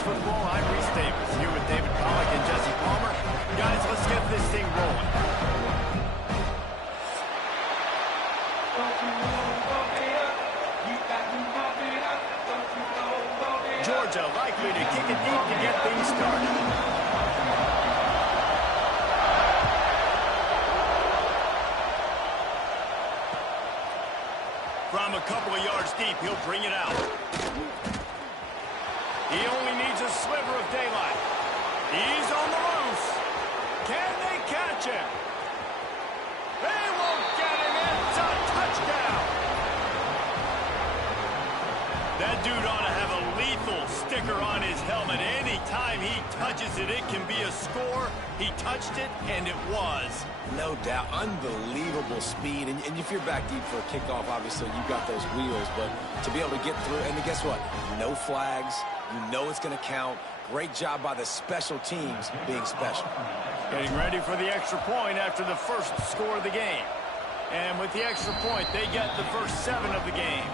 college football. I'm Reese Davis, here with David Pollack and Jesse Palmer. Guys, let's get this thing rolling. Georgia likely to kick it deep to get things started. From a couple of yards deep, he'll bring it out. He only needs a sliver of daylight. He's on the loose. Can they catch him? They won't get him. It's a touchdown. That dude ought to have a lethal sticker on his helmet. Anytime he touches it, it can be a score. He touched it, and it was. No doubt. Unbelievable speed. And if you're back deep for a kickoff, obviously you've got those wheels. But to be able to get through, and guess what? No flags. You know it's going to count. Great job by the special teams being special. Getting ready for the extra point after the first score of the game. And with the extra point, they get the first 7 of the game.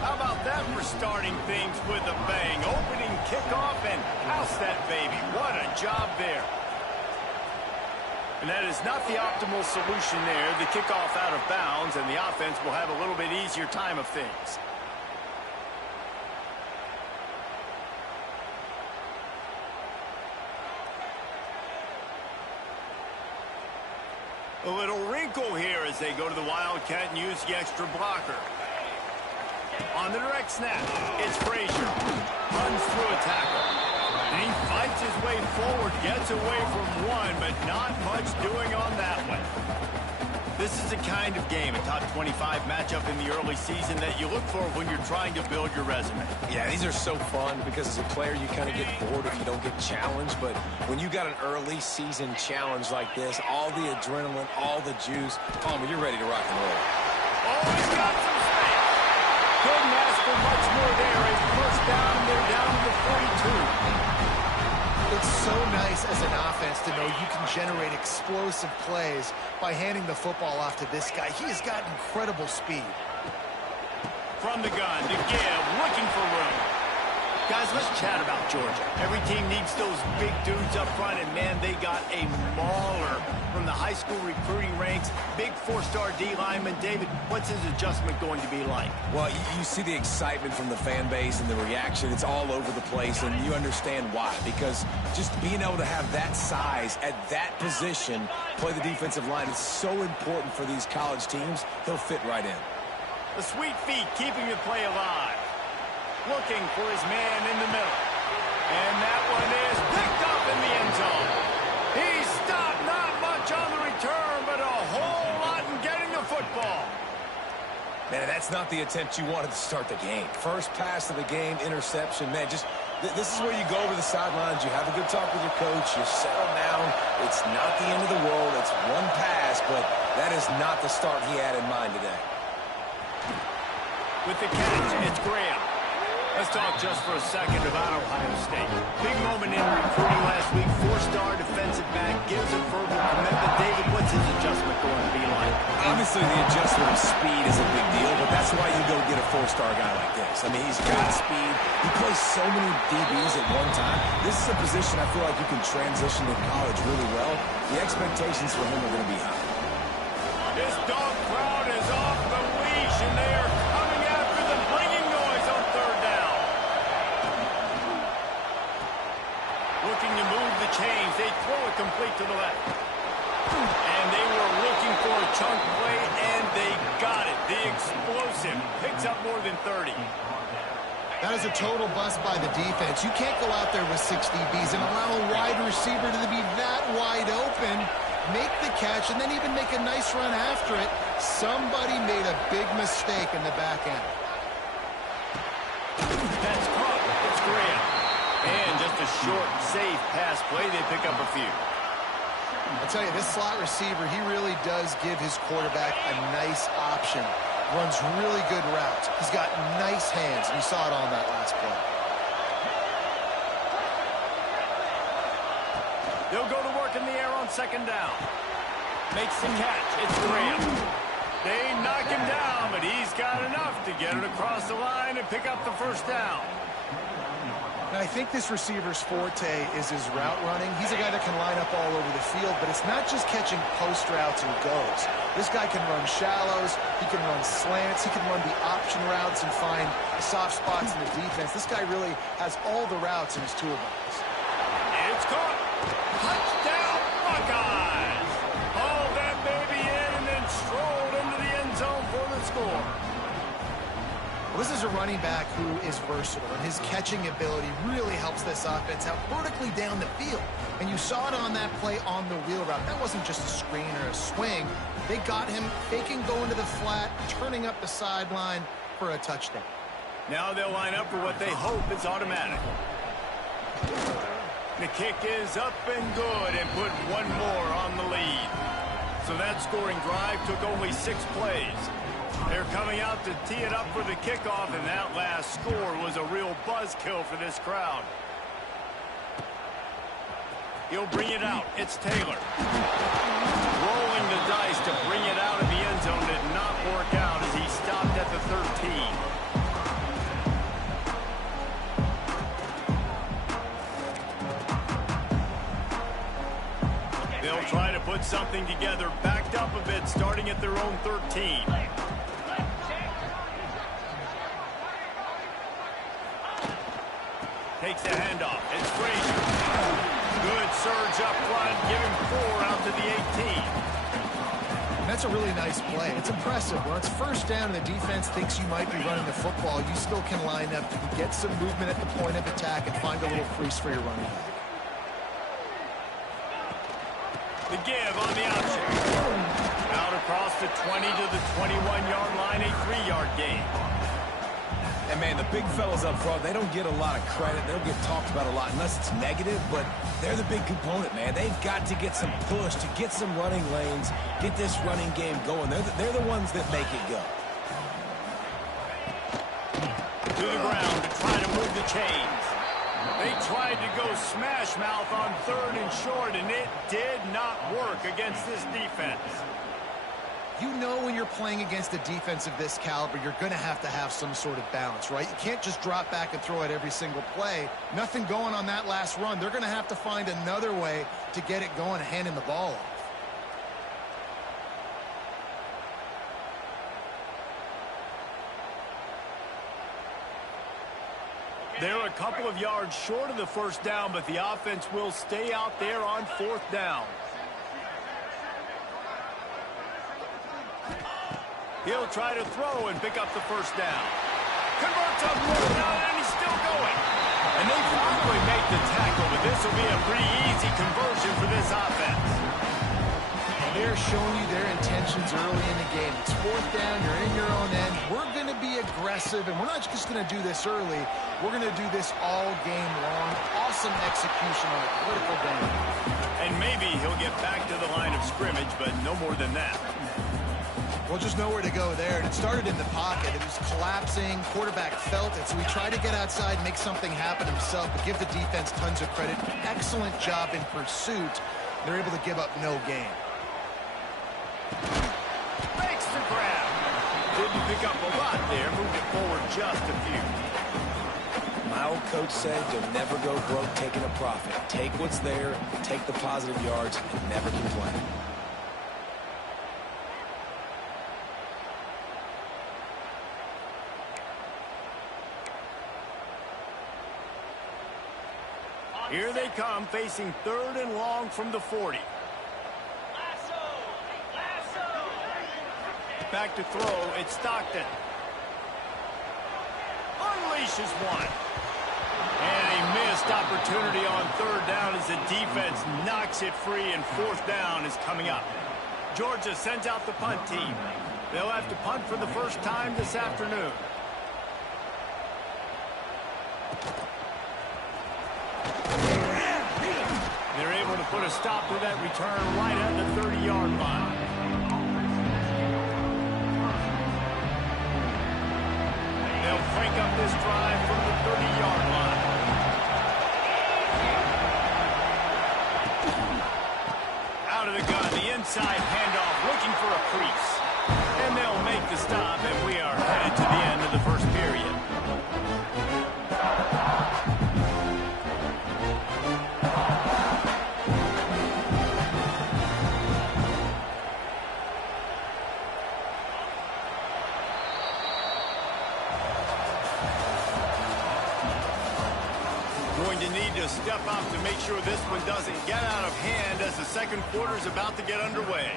How about that for starting things with a bang? Opening kickoff and house that baby. What a job there. And that is not the optimal solution there. The kickoff out of bounds, and the offense will have a little bit easier time of things. A little wrinkle here as they go to the Wildcat and use the extra blocker. On the direct snap, it's Frazier. Runs through a tackle. And he fights his way forward, gets away from one, but not much doing on that one. This is the kind of game, a top 25 matchup in the early season, that you look for when you're trying to build your resume. Yeah, these are so fun because as a player, you kind of get bored if you don't get challenged. But when you got an early season challenge like this, all the adrenaline, all the juice, Palmer, you're ready to rock and roll. Oh, he's got some space. Couldn't ask for much more there. A first down, they're down to the 42. It's so nice as an offense to know you can generate explosive plays by handing the football off to this guy. He has got incredible speed. From the gun to give, looking for room. Guys, let's chat about Georgia. Every team needs those big dudes up front, and man, they got a mauler from the high school recruiting ranks. Big 4-star D lineman. David, what's his adjustment going to be like? Well, you see the excitement from the fan base and the reaction. It's all over the place, and you understand why. Because just being able to have that size at that position, play the defensive line, is so important for these college teams. He'll fit right in. The sweet feet keeping the play alive. Looking for his man in the middle. And that one is picked up in the end zone. He stopped, not much on the return, but a whole lot in getting the football. Man, that's not the attempt you wanted to start the game. First pass of the game, interception. Man, just this is where you go over the sidelines. You have a good talk with your coach. You settle down. It's not the end of the world. It's one pass, but that is not the start he had in mind today. With the catch, it's Graham. Let's talk just for a second about Ohio State. Big moment in recruiting last week. 4-star defensive back gives a verbal commitment. David, what's his adjustment going to be like? Obviously, the adjustment of speed is a big deal, but that's why you go get a 4-star guy like this. I mean, he's got speed. He plays so many DBs at one time. This is a position I feel like you can transition to college really well. The expectations for him are going to be high. This dog crowd is off the leash, and they are coming after the bringing noise on 3rd down. Looking to move the chains. They throw it complete to the left. And they were looking for a chunk play, and they got it. The explosive picks up more than 30. That is a total bust by the defense. You can't go out there with 6 DBs and allow a wide receiver to be that wide open, make the catch, and then even make a nice run after it. Somebody made a big mistake in the back end. That's caught. It's Graham. And just a short, safe pass play. They pick up a few. I'll tell you, this slot receiver, he really does give his quarterback a nice option. Runs really good routes. He's got nice hands, and you saw it on that last play. They'll go to work in the air on 2nd down. Makes the catch. It's Graham. They knock him down, but he's got enough to get it across the line and pick up the 1st down. And I think this receiver's forte is his route running. He's a guy that can line up all over the field, but it's not just catching post routes and goes. This guy can run shallows, he can run slants, he can run the option routes and find soft spots in the defense. This guy really has all the routes in his toolbox. It's caught. Touchdown, Buckeyes. Hauled that baby in and then strolled into the end zone for the score. Well, this is a running back who is versatile, and his catching ability really helps this offense out vertically down the field. And you saw it on that play on the wheel route. That wasn't just a screen or a swing. They got him faking going to the flat, turning up the sideline for a touchdown. Now they'll line up for what they hope is automatic. The kick is up and good and put one more on the lead. So that scoring drive took only 6 plays. They're coming out to tee it up for the kickoff, and that last score was a real buzzkill for this crowd. He'll bring it out. It's Taylor. Rolling the dice to bring it out of the end zone did not work out as he stopped at the 13. They'll try to put something together, backed up a bit, starting at their own 13. Takes the handoff. It's Frazier. Good surge up front, giving 4 out to the 18. That's a really nice play. It's impressive. When it's first down and the defense thinks you might be running the football, you still can line up, you can get some movement at the point of attack and find a little crease for your running back. The give on the option. Out across the 20 to the 21-yard line, a 3-yard gain. And, man, the big fellas up front, they don't get a lot of credit. They don't get talked about a lot unless it's negative, but they're the big component, man. They've got to get some push, to get some running lanes, get this running game going. They're the ones that make it go. To the ground to try to move the chains. They tried to go smash mouth on 3rd and short, and it did not work against this defense. You know when you're playing against a defense of this caliber, you're going to have some sort of balance, right? You can't just drop back and throw it every single play. Nothing going on that last run. They're going to have to find another way to get it going, handing the ball off. They're a couple of yards short of the first down, but the offense will stay out there on 4th down. He'll try to throw and pick up the first down. Converts on 4th down, and he's still going. And they finally make the tackle, but this will be a pretty easy conversion for this offense. They're showing you their intentions early in the game. It's 4th down, you're in your own end. We're going to be aggressive, and we're not just going to do this early. We're going to do this all game long. Awesome execution on a critical down. And maybe he'll get back to the line of scrimmage, but no more than that. Well, just nowhere to go there. And it started in the pocket. It was collapsing. Quarterback felt it. So he tried to get outside, make something happen himself, but give the defense tons of credit. Excellent job in pursuit. They're able to give up no gain. Makes the grab. Didn't pick up a lot there. Moved it forward just a few. My old coach said you'll never go broke taking a profit. Take what's there, take the positive yards, and never complain. Here they come, facing 3rd and long from the 40. Back to throw, it's Stockton. Unleashes one. And a missed opportunity on 3rd down as the defense knocks it free, and 4th down is coming up. Georgia sends out the punt team. They'll have to punt for the first time this afternoon. They're able to put a stop to that return right at the 30-yard line. They'll crank up this drive from the 30-yard line. Out of the gun, the inside handoff, looking for a crease. And they'll make the stop, and we are headed to the end of the first period. going to need to step up to make sure this one doesn't get out of hand as the second quarter is about to get underway.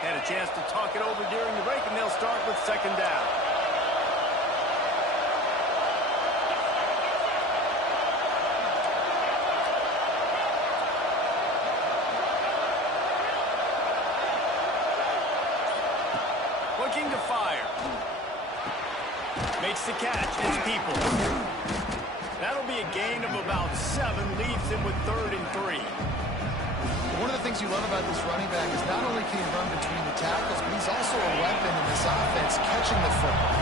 Had a chance to talk it over during the break, and they'll start with second down. Looking to fire. Makes the catch. It's people. That'll be a gain of about 7. Leaves him with 3rd and 3. One of the things you love about this running back is not only can he run between the tackles, but he's also a weapon in this offense, catching the football.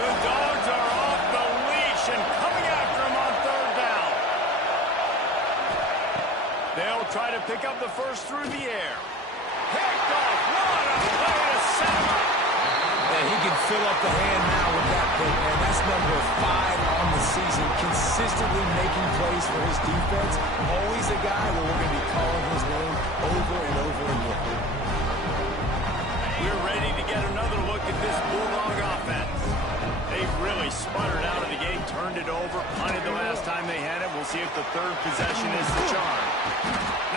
The Dogs are off the leash and coming after him on 3rd down. They'll try to pick up the first through the air. Picked off. What a play to set him up. And he can fill up the hand now with that pick, man. That's number 5 on the season, consistently making plays for his defense. Always a guy where we're going to be calling his name over and over again. We're ready to get another look at this Bulldog offense. They've really sputtered out of the gate, turned it over, punted the last time they had it. We'll see if the third possession is the charm.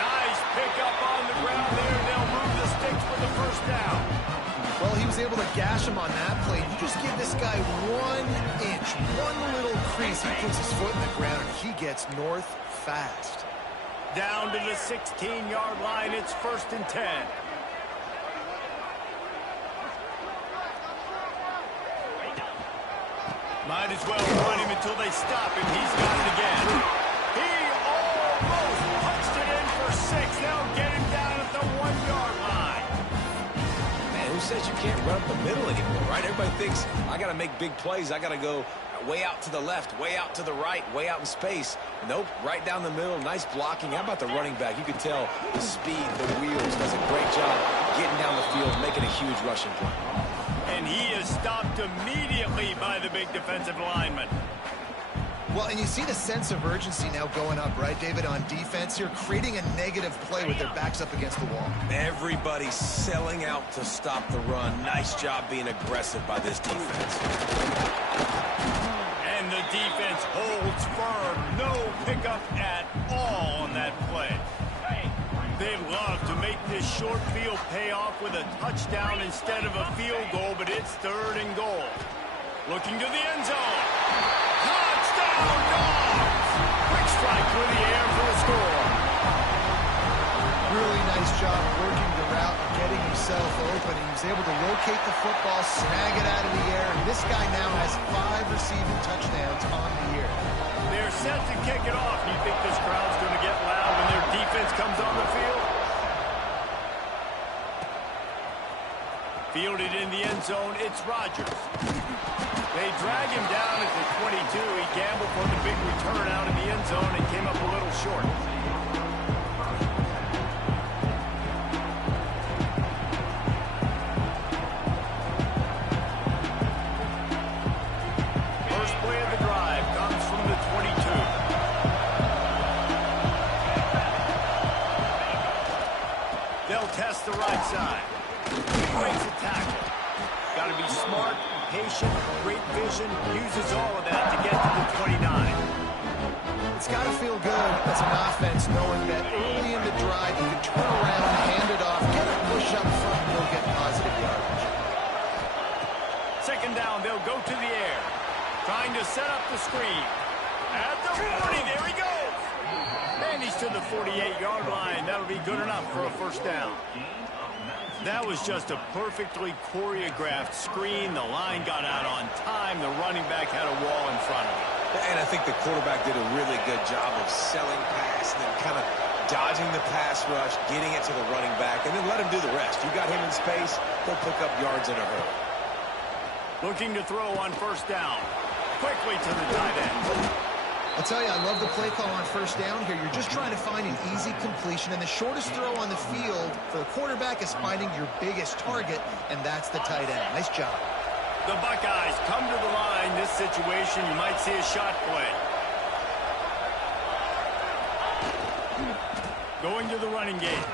Nice pick up on the ground there. They'll move the sticks for the first down. Well, he was able to gash him on that play. You just give this guy 1 inch, one little crease. He puts his foot in the ground, and he gets north fast. Down to the 16-yard line. It's 1st and 10. Might as well run him until they stop him. He's got it again. He almost punched it in for 6. They'll get him down at the 1-yard line. Who says you can't run up the middle anymore, right? Everybody thinks, I got to make big plays. I got to go way out to the left, way out to the right, way out in space. Nope, right down the middle. Nice blocking. How about the running back? You can tell the speed, the wheels, does a great job getting down the field, making a huge rushing play. And he is stopped immediately by the big defensive lineman. Well, and you see the sense of urgency now going up, right, David, on defense here, creating a negative play with their backs up against the wall. Everybody's selling out to stop the run. Nice job being aggressive by this defense. And the defense holds firm. No pickup at all on that play. They love to make this short field pay off with a touchdown instead of a field goal, but it's 3rd and goal. Looking to the end zone. Touchdown, Dogs! Quick strike through the air for the score. Really nice job working the route and getting himself open. He was able to locate the football, snag it out of the air, and this guy now has 5 receiving touchdowns on the year. They're set to kick it off. You think this crowd's going to get loud when their defense comes on the field? Fielded in the end zone, it's Rodgers. They drag him down at the 22. He gambled for the big return out in the end zone and came up a little short. First play of the drive comes from the 22. They'll test the right side. He breaks a tackle. Got to be smart, patient, great vision, uses all of that to get to the 29. It's got to feel good as an offense knowing that early in the drive you can turn around, hand it off, get a push up front, and they'll get positive yardage. Second down, they'll go to the air. Trying to set up the screen. At the 40, there he goes. And he's to the 48-yard line. That'll be good enough for a first down. That was just a perfectly choreographed screen. The line got out on time. The running back had a wall in front of him. And I think the quarterback did a really good job of selling pass and then kind of dodging the pass rush, getting it to the running back, and then let him do the rest. You got him in space, he'll pick up yards in a hurry. Looking to throw on first down. Quickly to the tight end. I'll tell you, I love the play call on first down here. You're just trying to find an easy completion, and the shortest throw on the field for the quarterback is finding your biggest target, and that's the tight end. Nice job. The Buckeyes come to the line. This situation, you might see a shot play. Going to the running game.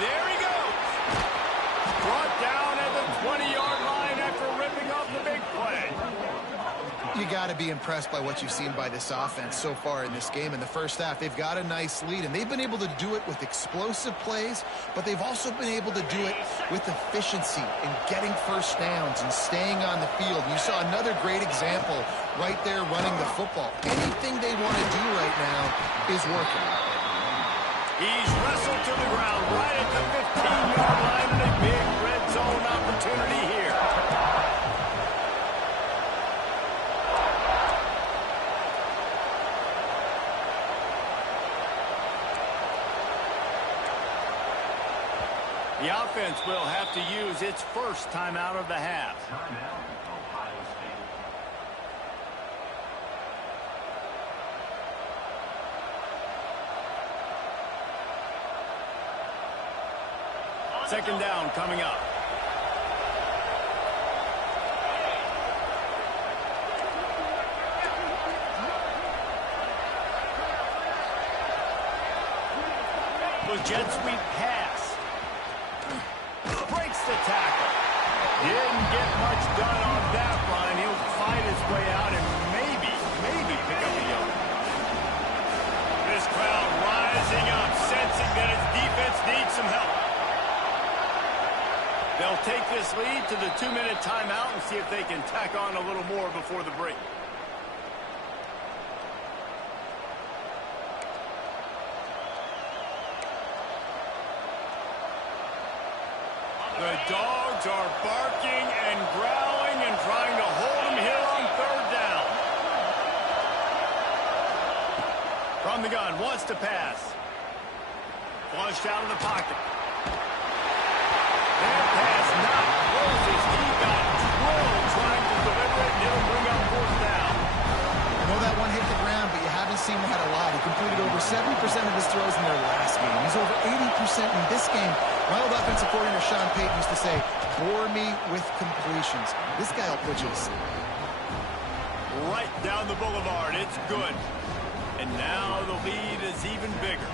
There he goes. Brought down at the 20-yard line after ripping off the big play. You got to be impressed by what you've seen by this offense so far in this game. In the first half, they've got a nice lead, and they've been able to do it with explosive plays, but they've also been able to do it with efficiency and getting first downs and staying on the field. You saw another great example right there running the football. Anything they want to do right now is working. He's wrestled to the ground right at the 15-yard line and a big red zone opportunity here. The offense will have to use its first timeout of the half. Second down coming up. The jet sweep pass. Breaks the tackle. Didn't get much done on that run. He'll fight his way out and maybe pick up a yard. This crowd rising up, sensing that its defense needs some help. They'll take this lead to the 2-minute timeout and see if they can tack on a little more before the break. The dogs are barking and growling and trying to hold him here on third down. From the gun, wants to pass. Flushed out of the pocket. That pass not closes. He got drilled trying to deliver it, and it'll bring up fourth down. I know that one hit the ground, but you haven't seen that a lot. He completed over 70% of his throws in their last game. He's over 80% in this game. My old offensive coordinator, Sean Payton, used to say, bore me with completions. This guy will put you to sleep. Right down the boulevard. It's good. And now the lead is even bigger.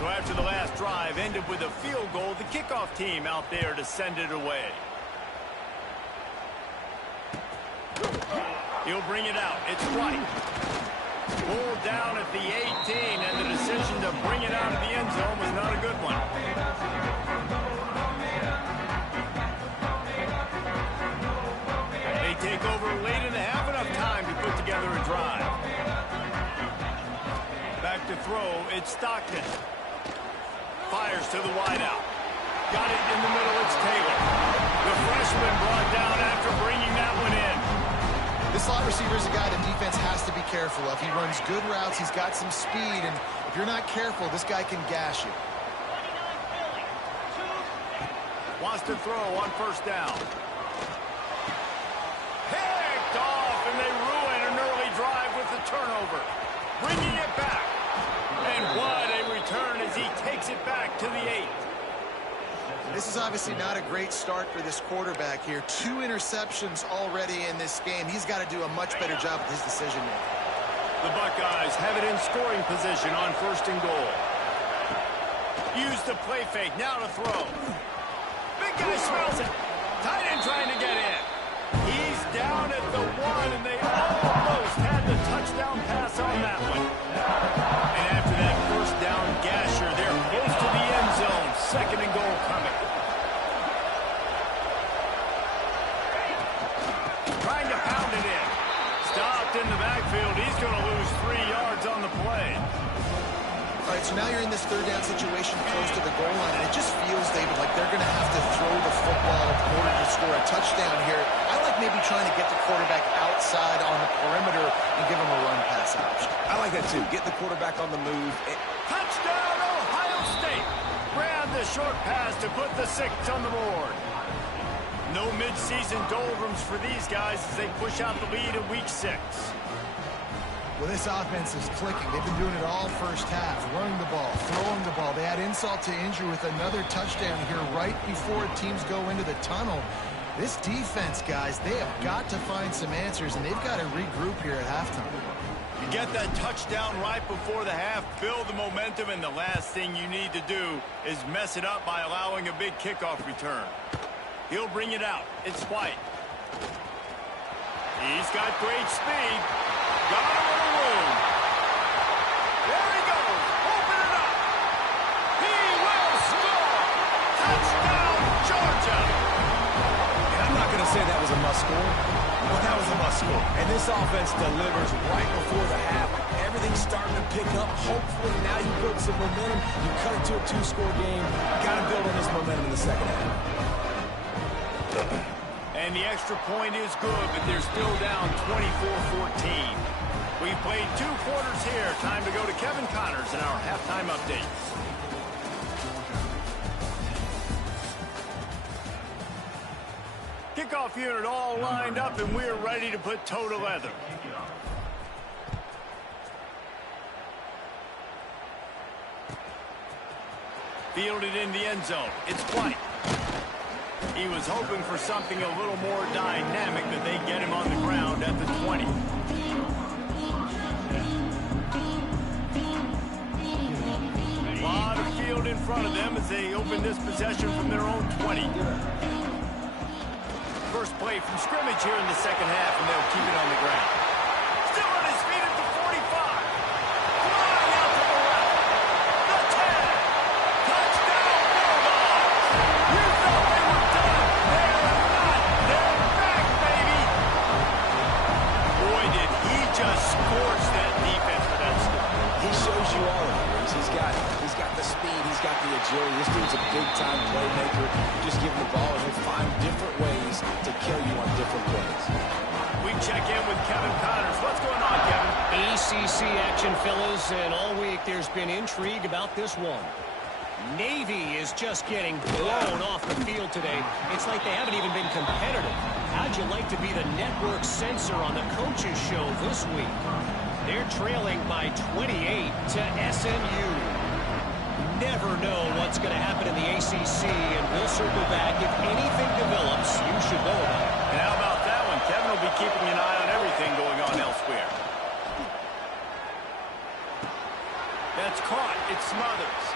So after the last drive ended with a field goal, the kickoff team out there to send it away. He'll bring it out. It's right. Pulled down at the 18, and the decision to bring it out of the end zone was not a good one. They take over late in the half, enough time to put together a drive. Back to throw, it's Stockton. Fires to the wideout. Got it in the middle, it's Taylor. The freshman brought down after bringing that one in. This slot receiver is a guy the defense has to be careful of. He runs good routes, he's got some speed, and if you're not careful, this guy can gash you. Wants to throw on first down. Picked off, and they ruin an early drive with the turnover. Bringing it back. And what a return as he takes it back to the 8. This is obviously not a great start for this quarterback here. 2 interceptions already in this game. He's got to do a much better job with his decision-making. The Buckeyes have it in scoring position on first and goal. Use the play fake, now to throw. Big guy smells it. Tight end trying to get in. He's down at the 1, and they almost had the touchdown pass on that one. And after that first down gasher, they're close to the end zone. Second and goal coming. Trying to pound it in. Stopped in the backfield. He's going to lose 3 yards on the play. All right, so now you're in this third down situation close to the goal line, and it just feels, David, like they're going to have to throw the football in order to score a touchdown here. I like maybe trying to get the quarterback outside on the perimeter and give him a run-pass option. I like that, too. Get the quarterback on the move. Touchdown, Ohio State. Grab the short pass to put the 6 on the board. No mid-season doldrums for these guys as they push out the lead in week 6. Well, this offense is clicking. They've been doing it all first half, running the ball, throwing the ball. They add insult to injury with another touchdown here right before teams go into the tunnel. This defense, guys, they have got to find some answers, and they've got to regroup here at halftime. You get that touchdown right before the half, build the momentum, and the last thing you need to do is mess it up by allowing a big kickoff return. He'll bring it out. It's White. He's got great speed. Got him in a room. There he goes. Open it up. He will score. Touchdown, Georgia. And I'm not going to say that was a must-score, but that was a must-score. And this offense delivers right before the half. Everything's starting to pick up. Hopefully now you build some momentum. You cut it to a 2-score game. Got to build on this momentum in the second half. And the extra point is good, but they're still down 24-14. We've played 2 quarters here. Time to go to Kevin Connors in our halftime update. Kickoff unit all lined up, and we're ready to put toe to leather. Fielded in the end zone. It's White. He was hoping for something a little more dynamic, but they get him on the ground at the 20. A lot of field in front of them as they open this possession from their own 20. First play from scrimmage here in the second half, and they'll keep it on the ground. Still on his feet at the 45. Flying out to the left. The 10. Touchdown, Bulldogs. You thought they were done. They're not. They're back, baby. Boy, did he just scorch that defense for that score. He shows you all of it, Reese. He's got the speed. He's got the agility. This dude's a big-time playmaker. Just give him the ball, and he'll find different ways to kill you on different plays. We check in with Kevin Connors. What's going on, Kevin? ACC action, fellas, and all week there's been intrigue about this one. Navy is just getting blown off the field today. It's like they haven't even been competitive. How'd you like to be the network censor on the coaches show this week? They're trailing by 28 to SMU. Never know what's going to happen in the ACC, and we'll circle back. If anything develops, you should know about it. And how about that one? Kevin will be keeping an eye on everything going on elsewhere. That's caught. It Smothers.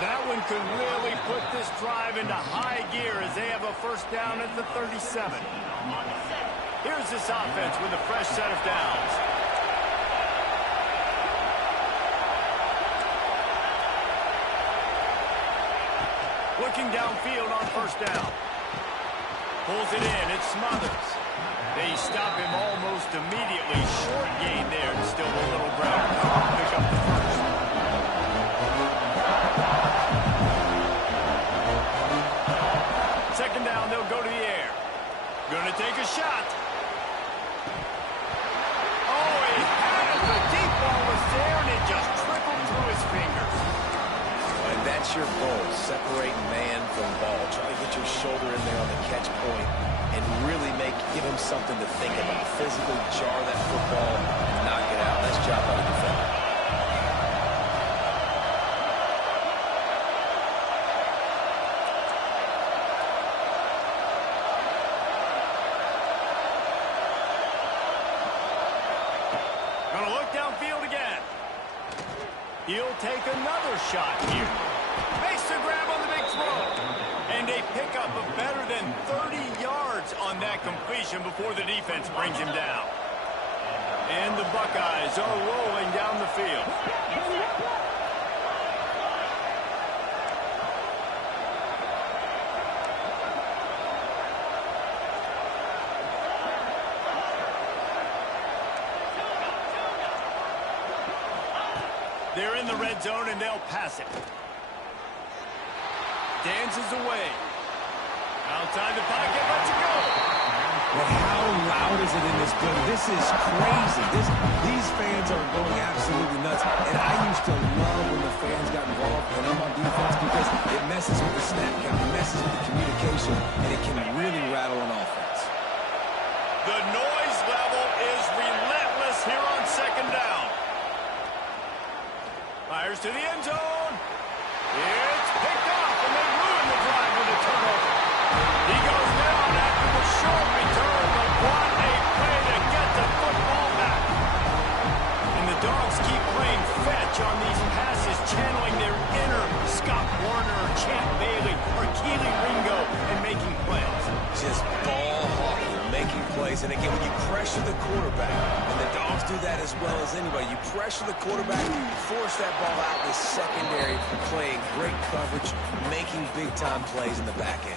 That one could really put this drive into high gear as they have a first down at the 37. Here's this offense with a fresh set of downs. Looking downfield on first down. Pulls it in. It's Smothers. They stop him almost immediately. Short gain there. Still a little ground cover. Pick up the first. Second down, they'll go to the air. Gonna take a shot. Oh, he had it. The deep ball was there, and it just trickled through his fingers. And that's your goal. Separate man from ball. Try to get your shoulder in there on the catch point and really give him something to think about. Physically jar that football and knock it out. Nice job by the defender. Gonna look downfield again. He'll take another shot here. Makes the grab on the big throw. And a pickup of better than 30 yards on that completion before the defense brings him down. And the Buckeyes are rolling down the field. They're in the red zone, and they'll pass it. Dances away. Outside the pocket, lets it go. Well, how loud is it in this building? This is crazy. These fans are going absolutely nuts. And I used to love when the fans got involved and I'm on defense because it messes with the snap count, it messes with the communication, and it can really rattle an offense. The noise level is relentless here on second down. Fires to the end zone. It's picked off, and they ruin the drive with a turnover. He goes down after the short return, but what a play to get the football back. watch on these passes, channeling their inner Scott Warner or Champ Bailey or Keely Ringo and making plays. Just ball hawking, making plays. And again, when you pressure the quarterback, and the Dogs do that as well as anybody, you pressure the quarterback, force that ball out in the secondary, playing great coverage, making big-time plays in the back end.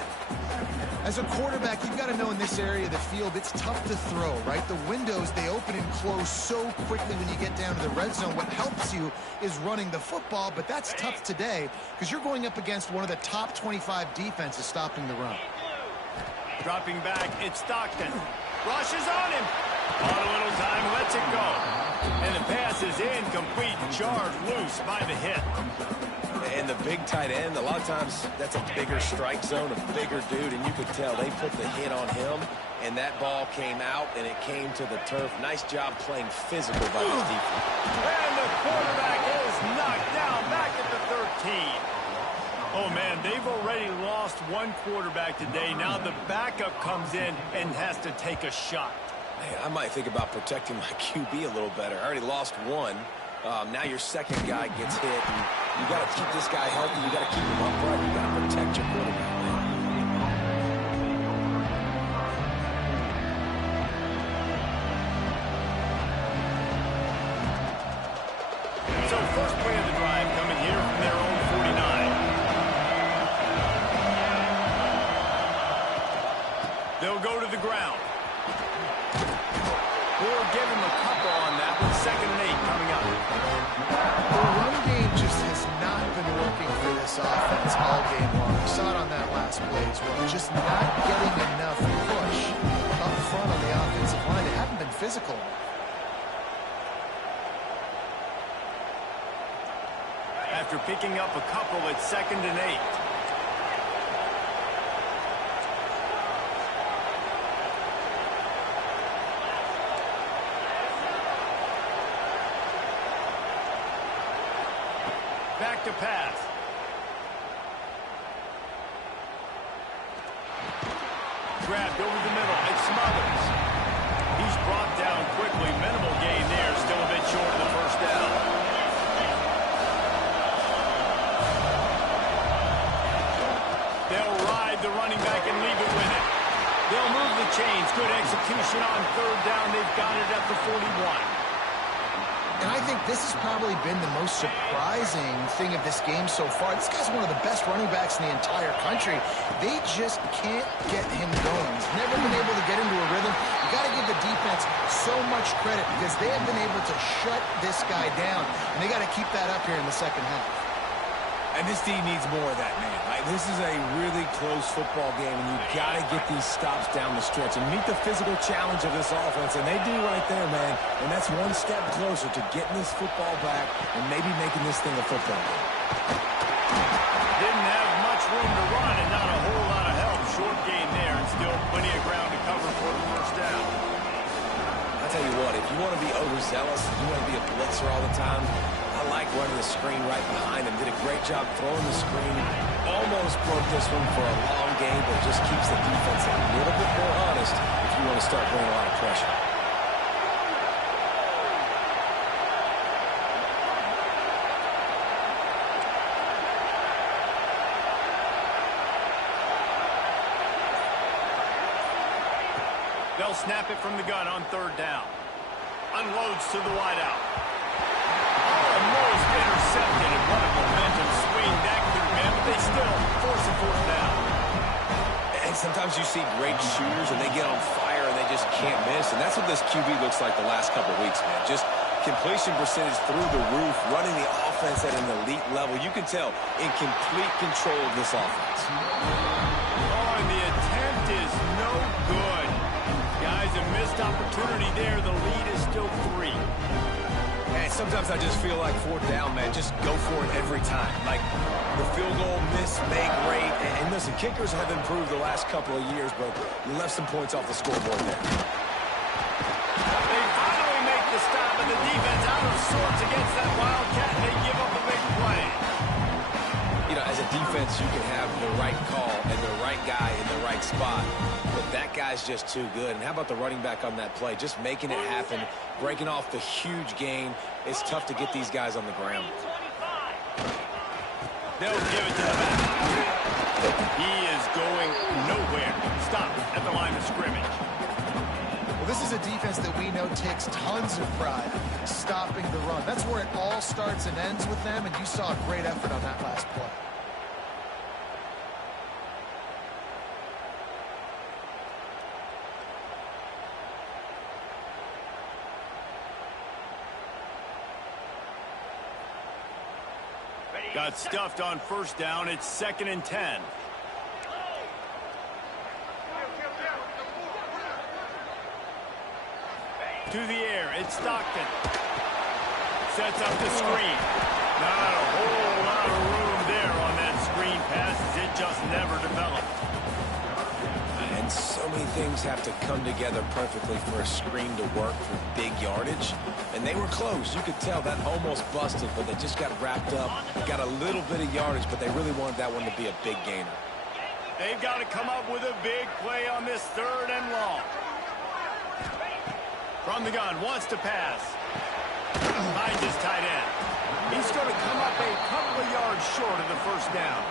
As a quarterback, you've got to know in this area of the field, it's tough to throw, right? The windows, they open and close so quickly when you get down to the red zone. What helps you is running the football, but that's tough today because you're going up against one of the top 25 defenses stopping the run. Dropping back, it's Stockton. Rushes on him. On a little time, lets it go. And the pass is incomplete, jarred loose by the hit. And the big tight end, a lot of times that's a bigger strike zone, a bigger dude, and you could tell they put the hit on him, and that ball came out, and it came to the turf. Nice job playing physical by this defense. And the quarterback is knocked down back at the 13. Oh, man, they've already lost one quarterback today. Now the backup comes in and has to take a shot. Man, I might think about protecting my QB a little better. I already lost one. Now your second guy gets hit, and you got to keep this guy healthy. You got to keep him upright. You got to protect your quarterback, man. So first play of the drive coming here from their own 49. They'll go to the ground. We'll give him a couple on that with 2nd and 8 coming up. The run game just has not been working for this offense all game long. We saw it on that last play as well. Just not getting enough push up front on the offensive line. They haven't been physical enough. After picking up a couple, it's 2nd and 8. Back to pass. Grabbed over the middle. It's Smothers. He's brought down quickly. Minimal gain there. Still a bit short of the first down. They'll ride the running back and leave it with it. They'll move the chains. Good execution on 3rd down. They've got it at the 41. And I think this has probably been the most surprising thing of this game so far. This guy's one of the best running backs in the entire country. They just can't get him going. He's never been able to get into a rhythm. You got to give the defense so much credit because they have been able to shut this guy down. And they got to keep that up here in the second half. And this D needs more of that, man. Right? This is a really close football game, and you got to get these stops down the stretch and meet the physical challenge of this offense, and they do right there, man. And that's one step closer to getting this football back and maybe making this thing a football game. Didn't have much room to run and not a whole lot of help. Short gain there and still plenty of ground to cover for the first down. I'll tell you what, if you want to be overzealous, if you want to be a blitzer all the time, I like running the screen right behind him. Did a great job throwing the screen. Almost broke this one for a long game, but just keeps the defense a little bit more honest if you want to start bringing a lot of pressure. They'll snap it from the gun on 3rd down. Unloads to the wideout. Almost intercepted, and what a momentum swing that could have been, but they still force a 4th down. And sometimes you see great shooters, and they get on fire, and they just can't miss. And that's what this QB looks like the last couple of weeks, man. Just completion percentage through the roof, running the offense at an elite level. You can tell in complete control of this offense. Oh, and the attempt is no good. Guys, a missed opportunity there. The lead is still 3. And sometimes I just feel like 4th down, man, just go for it every time. Like the field goal miss, make rate. And listen, kickers have improved the last couple of years, but you left some points off the scoreboard there. They finally make the stop, and the defense out of sorts against that Wildcat, and they give up a big play. You know, As a defense, you can have the right call and the right guy in the right spot. But that guy's just too good. And how about the running back on that play? Just making it happen, breaking off the huge gain. It's tough to get these guys on the ground. They'll give it to the back. He is going nowhere. Stop at the line of scrimmage. Well, this is a defense that we know takes tons of pride stopping the run. That's where it all starts and ends with them, and you saw a great effort on that last play. Got stuffed on first down. It's 2nd and 10. To the air. It's Stockton. Sets up the screen. Not a whole lot of room there on that screen pass as it just never developed. And so many things have to come together perfectly for a screen to work for big yardage. And they were close. You could tell that almost busted, but they just got wrapped up, got a little bit of yardage, but they really wanted that one to be a big gainer. They've got to come up with a big play on this 3rd and long. From the gun, wants to pass. Finds his tight end. He's going to come up a couple of yards short of the first down.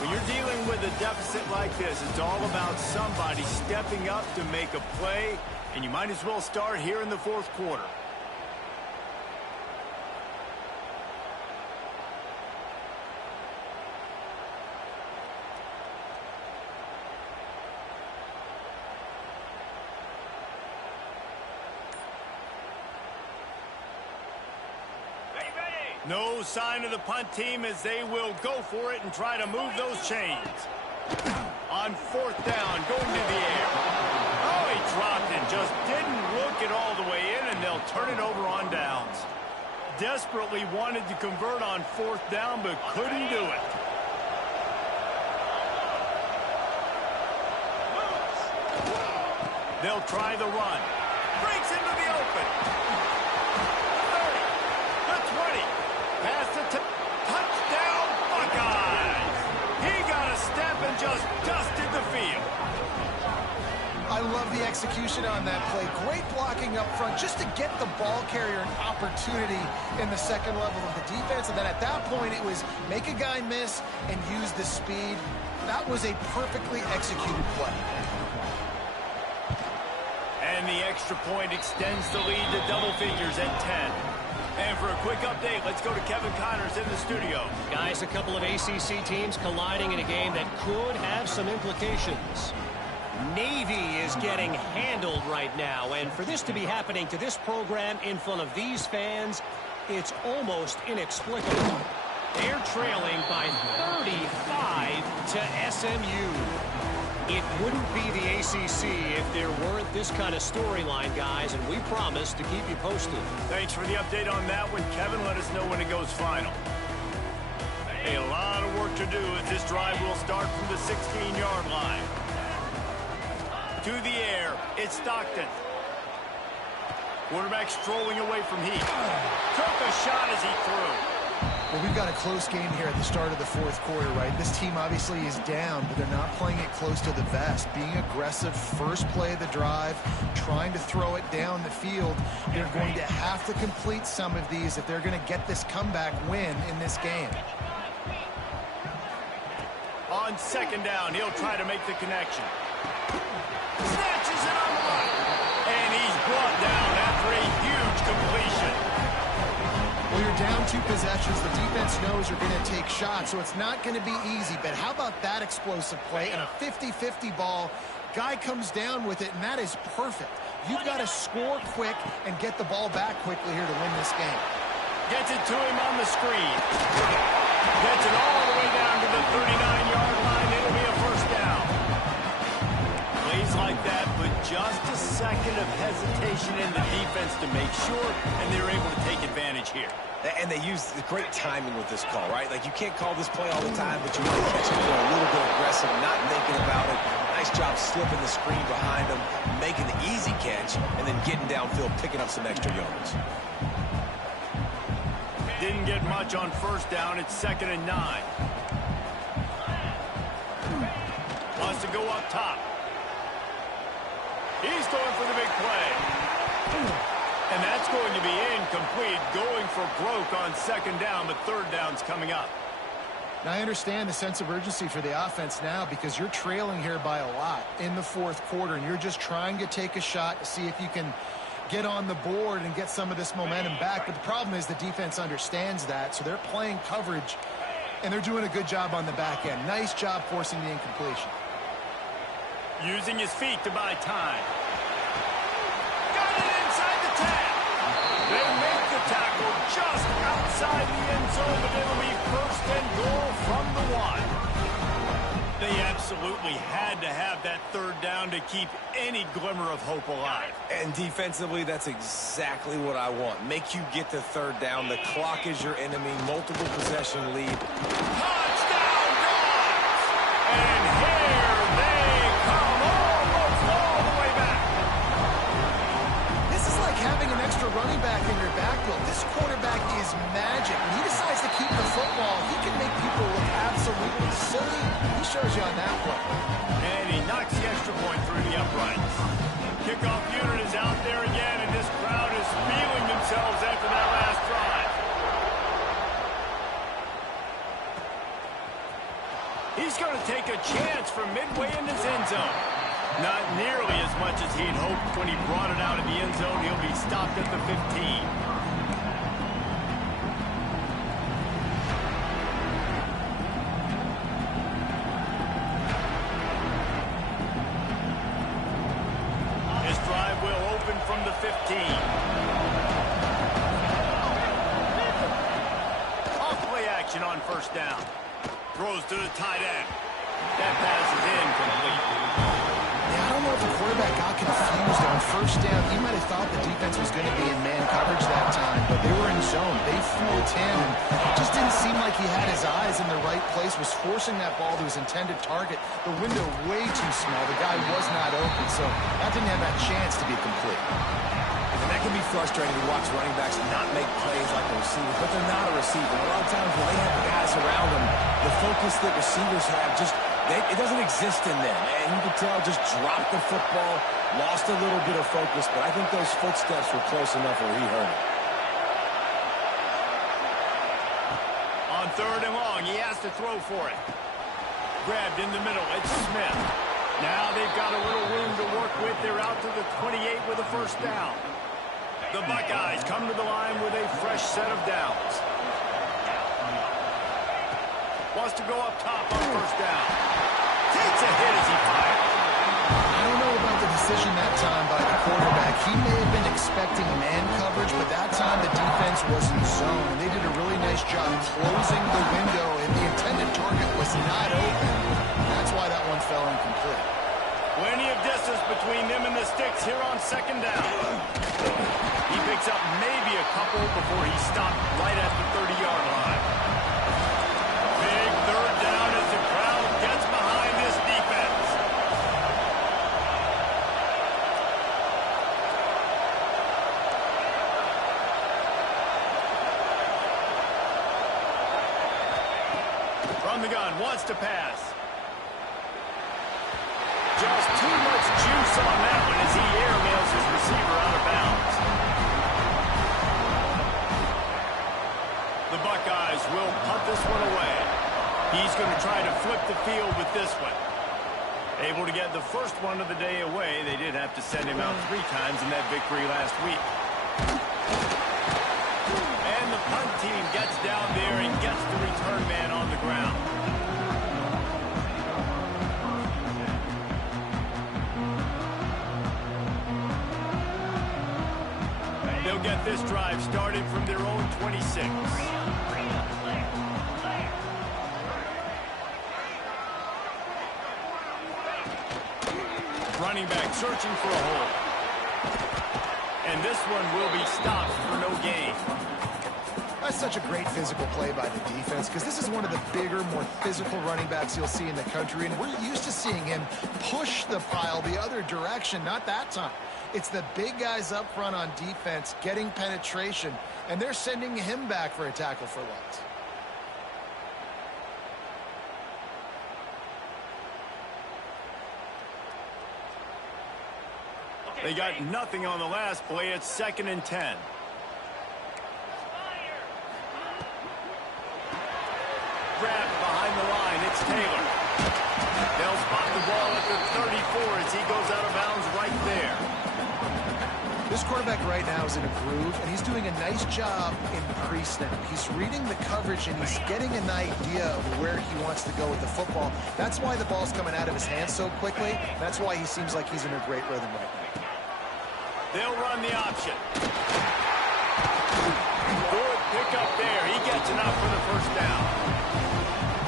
When you're dealing with a deficit like this, it's all about somebody stepping up to make a play, and you might as well start here in the 4th quarter. No sign of the punt team as they will go for it and try to move those chains. On 4th down, going to the air. Oh, he dropped it. Just didn't look it all the way in, and they'll turn it over on downs. Desperately wanted to convert on 4th down, but couldn't do it. They'll try the run. Breaks into the open. 30, the 20. Pass to touchdown, Buckeyes. He got a step and just dusted the field. I love the execution on that play. Great blocking up front just to get the ball carrier an opportunity in the 2nd level of the defense. And then at that point, it was make a guy miss and use the speed. That was a perfectly executed play. And the extra point extends the lead to double figures at 10. And for a quick update, let's go to Kevin Connors in the studio. Guys, a couple of ACC teams colliding in a game that could have some implications. Navy is getting handled right now, and for this to be happening to this program in front of these fans, it's almost inexplicable. They're trailing by 35 to SMU. It wouldn't be the ACC if there weren't this kind of storyline, guys, and we promise to keep you posted. Thanks for the update on that one, Kevin. Let us know when it goes final. A lot of work to do as this drive will start from the 16-yard line. To the air, it's Stockton. Quarterback strolling away from heat. Took a shot as he threw. Well, we've got a close game here at the start of the 4th quarter, right? This team obviously is down, but they're not playing it close to the vest. Being aggressive, first play of the drive, trying to throw it down the field. They're going to have to complete some of these if they're going to get this comeback win in this game. On 2nd down, he'll try to make the connection. Snatches it on the run. And he's brought down after a huge completion. Well, you're down 2 possessions. The defense knows you're going to take shots, so it's not going to be easy. But how about that explosive play and a 50-50 ball? Guy comes down with it, and that is perfect. You've got to score quick and get the ball back quickly here to win this game. Gets it to him on the screen. Gets it all the way down to the 39-yard line. It'll be a first down. Plays like that, but just a second of hesitation in the defense to make sure, and they were able to take advantage here. And they used the great timing with this call, right? Like, you can't call this play all the time, but you want to catch it going a little bit aggressive, not thinking about it. Nice job slipping the screen behind him, making the easy catch, and then getting downfield, picking up some extra yards. Didn't get much on first down. It's 2nd and 9. Wants to go up top. He's going for the big play. And that's going to be incomplete, going for broke on 2nd down, but 3rd down's coming up. Now, I understand the sense of urgency for the offense now because you're trailing here by a lot in the 4th quarter, and you're just trying to take a shot to see if you can get on the board and get some of this momentum back. But the problem is the defense understands that, so they're playing coverage, and they're doing a good job on the back end. Nice job forcing the incompletion. Using his feet to buy time. Got it inside the 10. They make the tackle just outside the end zone, but it'll be 1st and goal from the 1. They absolutely had to have that 3rd down to keep any glimmer of hope alive. And defensively, that's exactly what I want. Make you get the 3rd down. The clock is your enemy. Multiple possession lead. Touchdown, Dogs! And here they come, almost all the way back. This is like having an extra running back in your backfield. This quarterback is magic. When he decides to keep the football, he can make people look absolutely silly. He shows you on that play. And he knocks the extra point through the uprights. Kickoff unit is out there again, and this crowd is feeling themselves after that last drive. He's going to take a chance from midway in his end zone. Not nearly as much as he'd hoped when he brought it out of the end zone. He'll be stopped at the 15. From the 15. Off play action on 1st down. Throws to the tight end. That pass is incomplete. Yeah, I don't know if the quarterback got confused on 1st down. He might have thought the defense was going to be in man coverage that time, but they were in zone. They fooled him, and it just didn't seem like he had his eyes in the right place, was forcing that ball to his intended target. The window way too small. The guy was not open, so that didn't have that chance to be complete. And that can be frustrating to watch running backs not make plays like a receiver, but they're not a receiver. A lot of times when they have the guys around them, the focus that receivers have just it doesn't exist in them. And you can tell just dropped the football, lost a little bit of focus, but I think those footsteps were close enough where he heard it. On 3rd and long, he has to throw for it. Grabbed in the middle, it's Smith. Now they've got a little room to work with. They're out to the 28 with a 1st down. The Buckeyes come to the line with a fresh set of downs. Wants to go up top on 1st down. Takes a hit as he fires. I don't know about the decision that time by the quarterback. He may have been expecting man coverage, but that time the defense was in zone, and they did a really nice job closing the window, and the intended target was not open. That's why that one fell incomplete. Plenty of distance between them and the sticks here on 2nd down. He picks up maybe a couple before he stopped right at the 30-yard line. Big 3rd down as the crowd gets behind this defense. From the gun, wants to pass. Just too much juice on that one as he airmails his receiver out of bounds. The Buckeyes will punt this one away. He's going to try to flip the field with this one. Able to get the first one of the day away. They did have to send him out 3 times in that victory last week. And the punt team gets down there and gets the return man on the ground. They'll get this drive started from their own 26. Running back searching for a hole. And this one will be stopped for no gain. That's such a great physical play by the defense because this is one of the bigger, more physical running backs you'll see in the country, and we're used to seeing him push the pile the other direction. Not that time. It's the big guys up front on defense getting penetration, and they're sending him back for a tackle for loss. They got nothing on the last play. It's 2nd and 10. Grabbed behind the line. It's Taylor. They'll spot the ball at the 34 as he goes out of bounds right there. This quarterback right now is in a groove, and he's doing a nice job in pre-snap. He's reading the coverage, and he's getting an idea of where he wants to go with the football. That's why the ball's coming out of his hands so quickly. That's why he seems like he's in a great rhythm right now. They'll run the option. Good pick up there. He gets enough for the first down.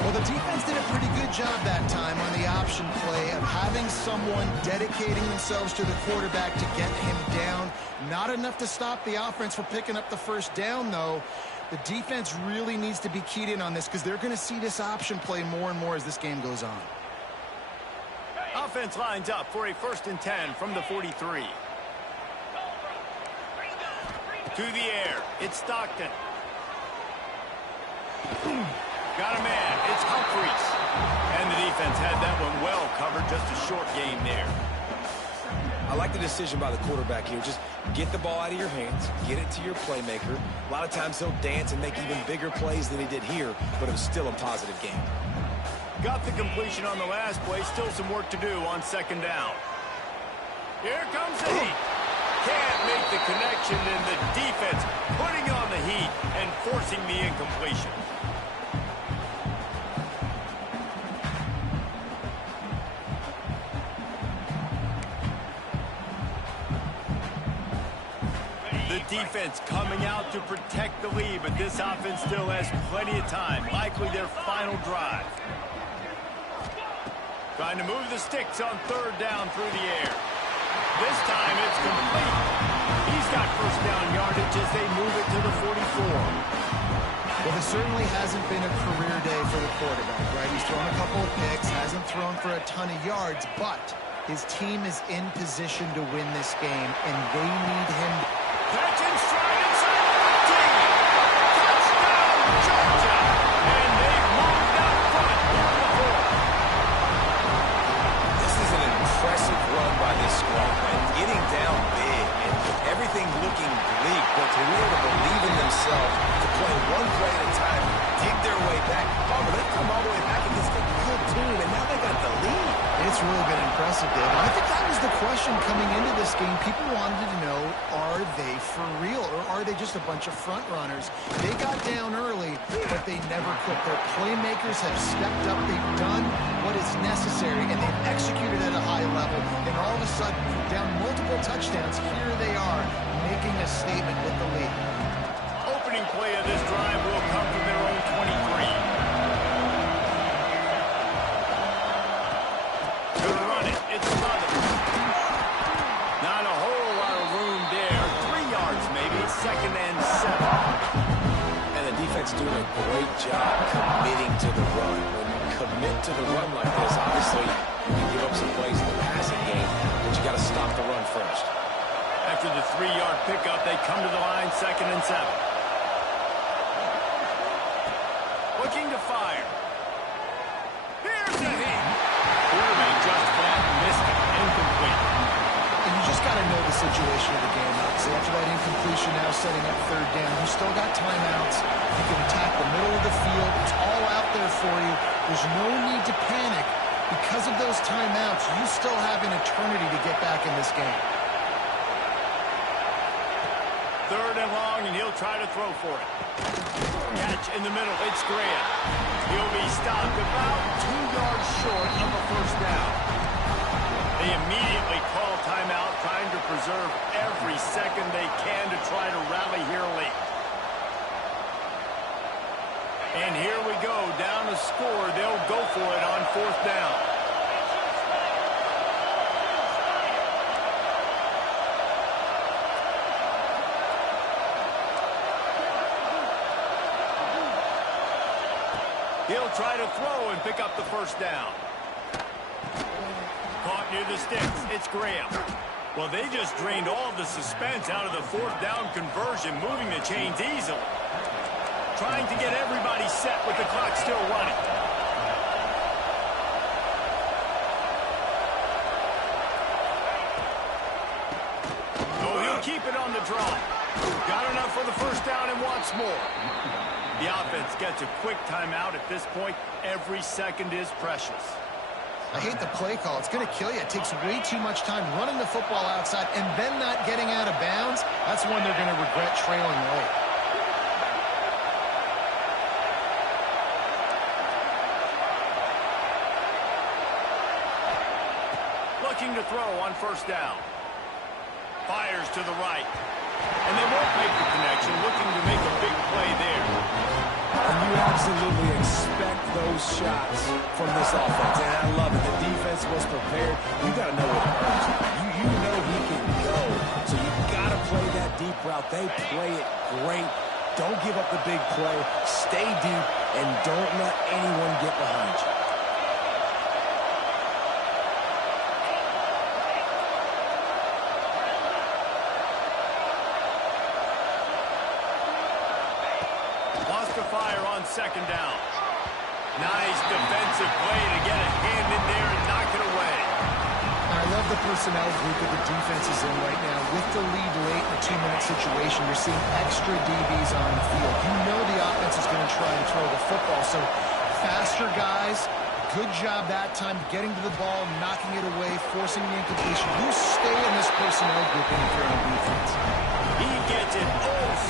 Well, the defense did a pretty good job that time on the option play of having someone dedicating themselves to the quarterback to get him down. Not enough to stop the offense from picking up the first down, though. The defense really needs to be keyed in on this because they're going to see this option play more and more as this game goes on. Offense lines up for a 1st and 10 from the 43. To the air. It's Stockton. Got a man. It's Humphreys. And the defense had that one well covered. Just a short game there. I like the decision by the quarterback here. Just get the ball out of your hands, get it to your playmaker. A lot of times he'll dance and make even bigger plays than he did here, but it was still a positive game. Got the completion on the last play. Still some work to do on 2nd down. Here comes the heat. Can't make the connection, and the defense putting on the heat and forcing the incompletion. The defense coming out to protect the lead, but this offense still has plenty of time. Likely their final drive. Trying to move the sticks on 3rd down through the air. This time it's complete. He's got first down yardage as they move it to the 44. Well, this certainly hasn't been a career day for the quarterback, right? He's thrown a couple of picks, hasn't thrown for a ton of yards, but his team is in position to win this game, and they need him. Catch and stride inside the 15. Touchdown, Georgia. And they've moved out front here in the 4th. This is an impressive run by this squad, man. Getting down big and everything looking bleak, but to be able to believe in themselves, to play one play at a time, dig their way back. Oh, but they've come all the way back against a good team, and now they got the lead. It's really been impressive, Dave. And I think that was the question coming into this game. People wanted to know, are they for real, or are they just a bunch of front runners? They got down early, but they never quit. Their playmakers have stepped up. They've done what is necessary, and they've executed at a high level. And all of a sudden, down multiple touchdowns, here they are, making a statement with the lead. Opening play of this drive will come from their own 23. Gonna run it. It's Smothers. Not a whole lot of room there. 3 yards maybe. 2nd and 7. And the defense doing a great job committing to the run. When you commit to the run like this, obviously you can give up some plays in the passing game, but you got to stop the run first. After the 3-yard pickup, they come to the line, 2nd and 7. Looking to fire. Here's the heat. Quarterback just flat missed it. Incomplete. And you just got to know the situation of the game. So after that incompletion, now setting up 3rd down, you still got timeouts. You can attack the middle of the field. It's all out there for you. There's no need to panic. Because of those timeouts, you still have an eternity to get back in this game. 3rd and long, and he'll try to throw for it. Catch in the middle. It's Grant. He'll be stopped about 2 yards short of a first down. They immediately call timeout, trying to preserve every second they can to try to rally here late. And here we go, down a score. They'll go for it on 4th down. He'll try to throw and pick up the first down. Caught near the sticks. It's Graham. Well, they just drained all the suspense out of the fourth down conversion, moving the chains easily. Trying to get everybody set with the clock still running. Oh, he'll keep it on the draw. Got enough for the first down and wants more. The offense gets a quick timeout at this point. Every second is precious. I hate the play call. It's going to kill you. It takes way too much time running the football outside and then not getting out of bounds. That's one they're going to regret trailing late. Looking to throw on first down. Fires to the right. And they won't make the connection, looking to make a big play there. And you absolutely expect those shots from this offense. And I love it. The defense was prepared. You got to know what it is. You know he can go. So you got to play that deep route. They play it great. Don't give up the big play. Stay deep and don't let anyone get behind you. Fire on second down. Nice defensive play to get a hand in there and knock it away. I love the personnel group that the defense is in right now. With the lead late in a 2-minute situation, you're seeing extra DBs on the field. You know the offense is going to try and throw the football. So faster guys, good job that time getting to the ball, knocking it away, forcing the incompletion. You stay in this personnel group if you're on defense. He gets it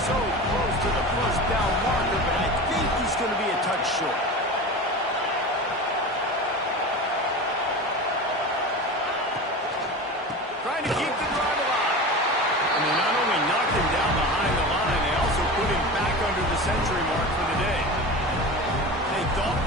so close to the first down marker, but I think he's going to be a touch short. Trying to keep the drive alive. And they not only knocked him down behind the line, they also put him back under the century mark for the day. They thought they